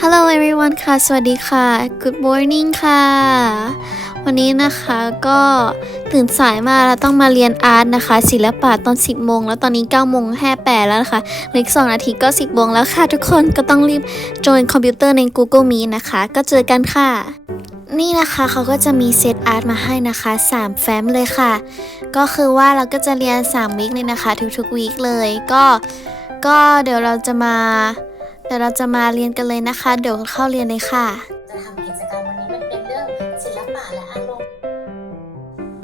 Hello everyone ค่ะ สวัสดีค่ะ Good morning ค่ะ วันนี้นะคะก็ตื่นสายมาแล้วต้องมาเรียนอาร์ตนะคะ ศิลปะตอน 10โมงแล้วตอนนี้9โมง58แล้วนะคะเหลืออีก2นาทีก็ 10โมงแล้วค่ะ ทุกคนก็ต้องรีบ join คอมพิวเตอร์ใน Google Meet นะคะ ก็เจอกันค่ะนี่นะคะเขาก็จะมีเซตอาร์ตมาให้นะคะ 3 แฟ้มเลยค่ะ ก็คือว่าเราก็จะเรียน3วีคเลยนะคะ ทุกๆวีคเลย ก็ก็เดี๋ยวเราจะมา เดี๋ยวเราจะมาเรียนกันเลยนะคะ เดี๋ยวเข้าเรียนเลยค่ะ จะทำกิจกรรมวันนี้มันเป็นเรื่องศิลปะและอารมณ์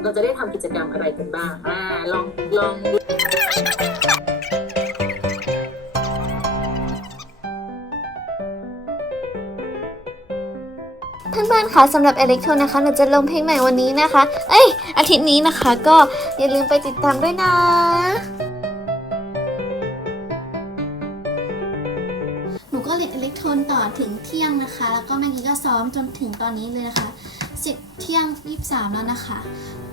เราจะได้ทำกิจกรรมอะไรกันบ้างอ่าลองลองเพื่อนๆคะสำหรับเอเล็กโทรนะคะหนูจะลงเพลงใหม่วันนี้นะคะ เอ้ย อาทิตย์นี้นะคะ ก็อย่าลืมไปติดตามด้วยนะ ที่ยงนะคะ แล้วก็เมื่อกี้ก็ซ้อมจนถึงตอนนี้เลยนะคะสิบเที่ยงยี่สามแล้วนะคะ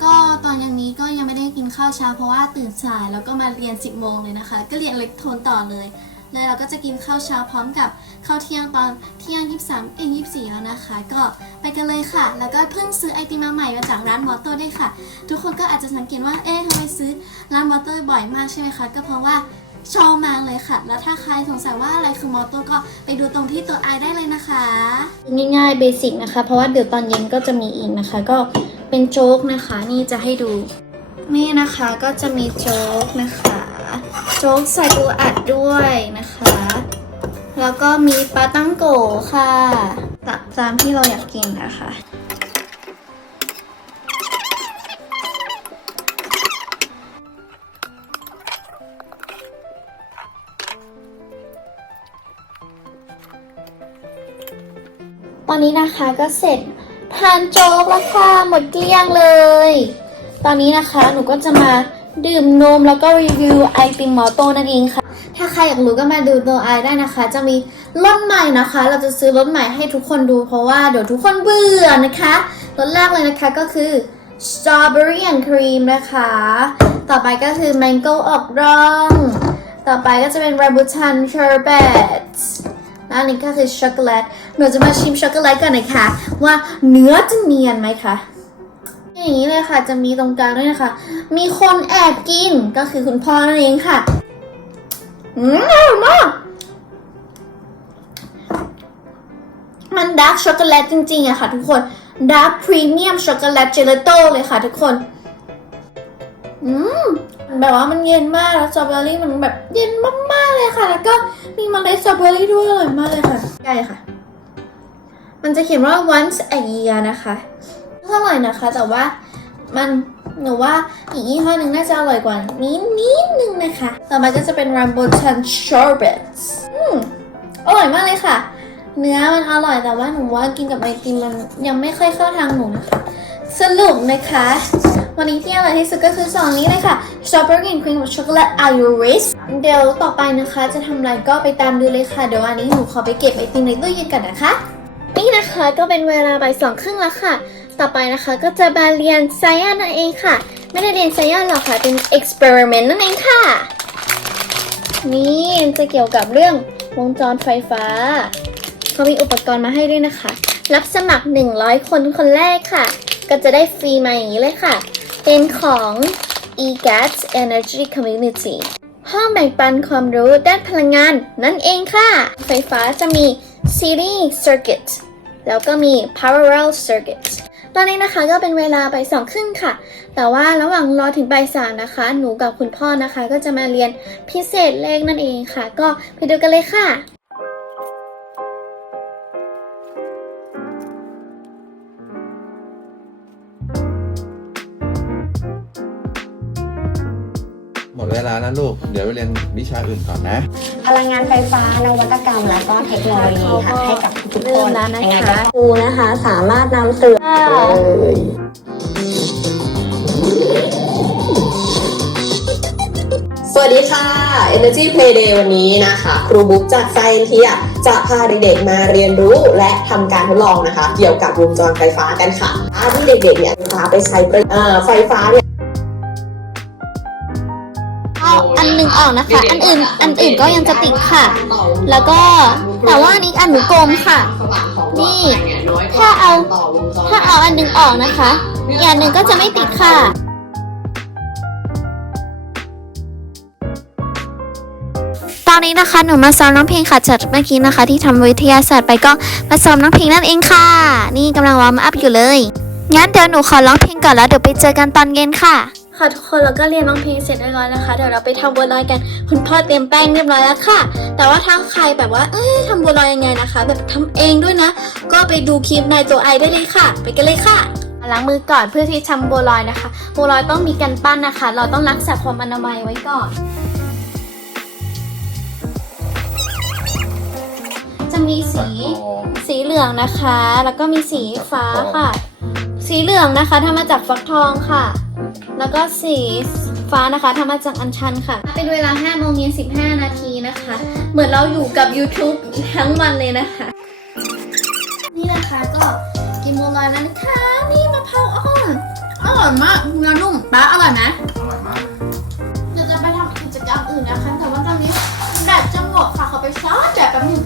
ก็ตอนอยังนี้ก็ยังไม่ได้กินข้าวเช้าเพราะว่าตื่นสายแล้วก็มาเรียน 10โมงเลยนะคะ ก็เรียนเล็กโทนต่อเลยเลยเราก็จะกินข้าวเช้าพร้อมกับข้าวเที่ยงตอนเที่ยง 23 เอ้ย24 แล้วนะคะ ก็ไปกันเลยค่ะ แล้วก็เพิ่งซื้อไอติมมาใหม่มาจากร้านมอเตอร์ด้วยค่ะ ทุกคนก็อาจจะสังเกตว่าเอ๊ะทำไมซื้อร้านมอเตอร์บ่อยมากใช่ไหมคะ ก็เพราะว่า ชอบมากเลยค่ะ แล้วถ้าใครสงสัยว่าอะไรคือมอเตอร์ก็ไปดูตรงที่ตัวไอได้เลยนะคะ ง่ายๆเบสิกนะคะ เพราะว่าเดี๋ยวตอนเย็นก็จะมีอีกนะคะ ก็เป็นโจ๊กนะคะ นี่จะให้ดู นี่นะคะก็จะมีโจ๊กนะคะ โจ๊กใส่ปูอัดด้วยนะคะ แล้วก็มีปลาตั้งโกค่ะตามตามที่เราอยากกินนะคะ ตอนนี้นะคะก็เสร็จทานโจ๊กแล้วค่ะหมดเกลี้ยงเลย ตอนนี้นะคะหนูก็จะมาดื่มนมแล้วก็รีวิวไอติมมอโต้นั่นเองค่ะ ถ้าใครอยากรู้ก็มาดูตัวไอได้นะคะ จะมีรสใหม่นะคะ เราจะซื้อรสใหม่ให้ทุกคนดูเพราะว่าเดี๋ยวทุกคนเบื่อนะคะรสแรกเลยนะคะก็คือ strawberry and cream นะคะ ต่อไปก็คือ mango ออกร่อง ต่อไปก็จะเป็น rambutan sherbet แล้วอันนี้ก็คือช็อกโกแลตหนูจะมาชิมช็อกโกแลตกันนะคะว่าเนื้อจะเนียนไหมคะอย่างนี้เลยค่ะจะมีตรงกลางด้วยนะคะ มีคนแอบกินก็คือคุณพ่อนั่นเองค่ะอืมอร่อยมากมันดาร์กช็อกโกแลตจริงๆอะค่ะ ทุกคนดาร์กพรีเมียมช็อกโกแลตเจลาโต้เลยค่ะ ทุกคน อืม แบบว่ามันเย็นมากแล้วสตรอเบอรี่มันแบบเย็นมากๆเลยค่ะ แล้วก็มีเมล็ดสตรอเบอรี่ด้วยอร่อยมากเลยค่ะใช่ค่ะ มันจะเขียนว่า once a year นะคะก็อร่อยนะคะ แต่ว่ามันหนูว่าอีกยี่ห้อหนึ่งน่าจะอร่อยกว่านี้นิดนึงนะคะ ต่อมาก็จะเป็น rambutan sherbet อืมอร่อยมากเลยค่ะ เนื้อมันอร่อยแต่ว่าหนูว่ากินกับไอติมมันยังไม่ค่อยเข้าทางหนูนะคะ สรุปนะคะ วันนี้ที่อร่อยที่สุดก็คือสองนี้เลยค่ะ strawberry and cream with chocolate iris เดี๋ยวต่อไปนะคะจะทำอะไรก็ไปตามดูเลยค่ะ เดี๋ยวอันนี้หนูขอไปเก็บไอติมในตู้เย็นก่อนนะคะ นี่นะคะก็เป็นเวลาบ่ายสองครึ่งแล้วค่ะ ต่อไปนะคะก็จะมาเรียนไซแอนนั่นเองค่ะ ไม่ได้เรียนไซแอนหรอกค่ะ เป็น experiment นั่นเองค่ะ นี่จะเกี่ยวกับเรื่องวงจรไฟฟ้า เขามีอุปกรณ์มาให้ด้วยนะคะ รับสมัคร 100 คนคนแรกค่ะ ก็จะได้ฟรีมาอย่างนี้เลยค่ะ เป็นของ eGAT Energy Community ห้องแบ่งปันความรู้ด้านพลังงานนั่นเองค่ะ ไฟฟ้าจะมี Series Circuit แล้วก็มี Parallel Circuit ตอนนี้นะคะก็เป็นเวลาไปสองครึ่งค่ะ แต่ว่าระหว่างรอถึงบ่ายสามนะคะ หนูกับคุณพ่อนะคะ ก็จะมาเรียนพิเศษเลขนั่นเองค่ะ ก็ไปดูกันเลยค่ะ แล้วลูก เดี๋ยวไปเรียนวิชาอื่นก่อนนะ พลังงานไฟฟ้านวัตกรรมและก็เทคโนโลยีค่ะให้กับทุกๆเริ่คมนแล้วนะคะยังไงก็ครูนะคะ สามารถนำสื่อสวัสดีค่ะ Energy Play Day วันนี้นะคะ ครูบุ๊กจาก Science จะพาเด็กๆมาเรียนรู้และทำการทดลองนะคะ เกี่ยวกับวงจรไฟฟ้ากันค่ะที่เด็กๆเนี่ยพาไปใช้ประเอ่อไฟฟ้าเนี่ย เอาอันหนึ่งออกนะคะ อันอื่น อันอื่นก็ยังจะติดค่ะ แล้วก็แต่ว่าอันนี้อันหนูกลมค่ะ นี่ถ้าเอาถ้าเอาอันหนึงออกนะคะอีกอันหนึ่งก็จะไม่ติดค่ะตอนนี้นะคะหนูมาซ้อมน้องเพลงค่ะจากเมื่อกี้นะคะ ที่ทำวิทยาศาสตร์ไปก็มาซ้อมน้องเพลงนั่นเองค่ะ นี่กำลังวอร์มอัพอยู่เลยงั้นเดี๋ยวหนูขอร้องเพลงก่อนแล้วเดี๋ยวไปเจอกันตอนเย็นค่ะ ค่ะทุกคนเราก็เรียนร้องเพลงเสร็จเรียบร้อยนะคะเดี๋ยวเราไปทำบัวลอยกัน คุณพ่อเตรียมแป้งเรียบร้อยแล้วค่ะ แต่ว่าถ้าใครแบบว่า เอ้ยทำบัวลอยยังไงนะคะ แบบทำเองด้วยนะ ก็ไปดูคลิปในตัวไอได้เลยค่ะ ไปกันเลยค่ะล้างมือก่อนเพื่อที่ทำบัวลอยนะคะ บัวลอยต้องมีกันปั้นนะคะ เราต้องรักษาความอนามัยไว้ก่อน จะมีสีสีเหลืองนะคะ แล้วก็มีสีฟ้าค่ะ สีเหลืองนะคะทำมาจากฟักทองค่ะ แล้วก็สีฟ้านะคะทำมาจากอัญชันค่ะ เป็นเวลา5โมงเย็น15 นาทีนะคะ เหมือนเราอยู่กับ YouTube ทั้งวันเลยนะคะ นี่นะคะก็กินบัวลอยแล้วนะคะ นี่มะพร้าวอ่อนอร่อยมากเนื้อนุ่มป้าอร่อยไหมอร่อยมากเดี๋ยวจะไปทำกิจกรรมอื่นนะคะ แต่ว่าตอนนี้แบตจะหมดค่ะขอไปชาร์จแบตแป๊บนึง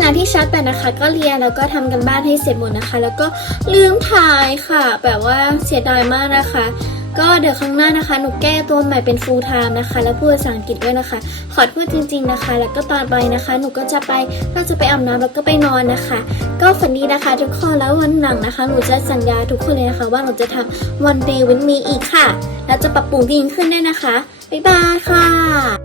งานที่ชาร์จแบตนะคะก็เรียนแล้วก็ทำกันบ้านให้เสร็จหมดนะคะ แล้วก็ลืมถ่ายค่ะ แบบว่าเสียดายมากนะคะ ก็เดี๋ยวครั้งหน้านะคะ หนูแก้ตัวใหม่เป็น full time นะคะ แล้วพูดภาษาอังกฤษด้วยนะคะ ขอพูดจริง ๆนะคะ แล้วก็ตอนไปนะคะ หนูก็จะไปก็จะไปอาบน้ำแล้วก็ไปนอนนะคะ ก็ฝันดีนะคะ ทุกคนแล้ววันหลังนะคะ หนูจะสัญญาทุกคนเลยนะคะ ว่าหนูจะทำ one day with me อีกค่ะ แล้วจะปรับปรุงดีขึ้นด้วยนะคะบ๊ายบายค่ะ